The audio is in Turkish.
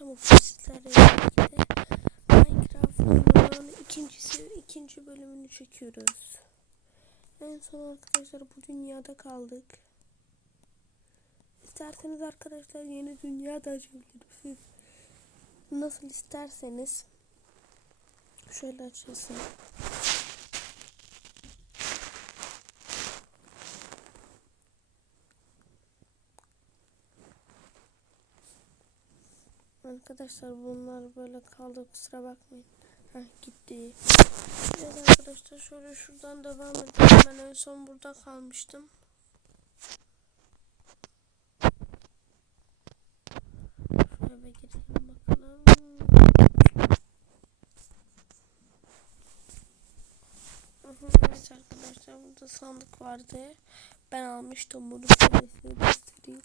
bu sizlerle birlikte Minecraft'ın ikincisi, ikinci bölümünü çekiyoruz. En son arkadaşlar bu dünyada kaldık. İsterseniz arkadaşlar yeni dünya da açabiliriz. Nasıl isterseniz. Şöyle açılsın. Arkadaşlar bunlar böyle kaldı kusura bakmayın. Heh gitti. Evet arkadaşlar şöyle şuradan devam edelim. Ben en son burada kalmıştım. Şöyle bir girelim bakalım. Evet arkadaşlar burada sandık vardı. Ben almıştım bunu. Size göstereyim.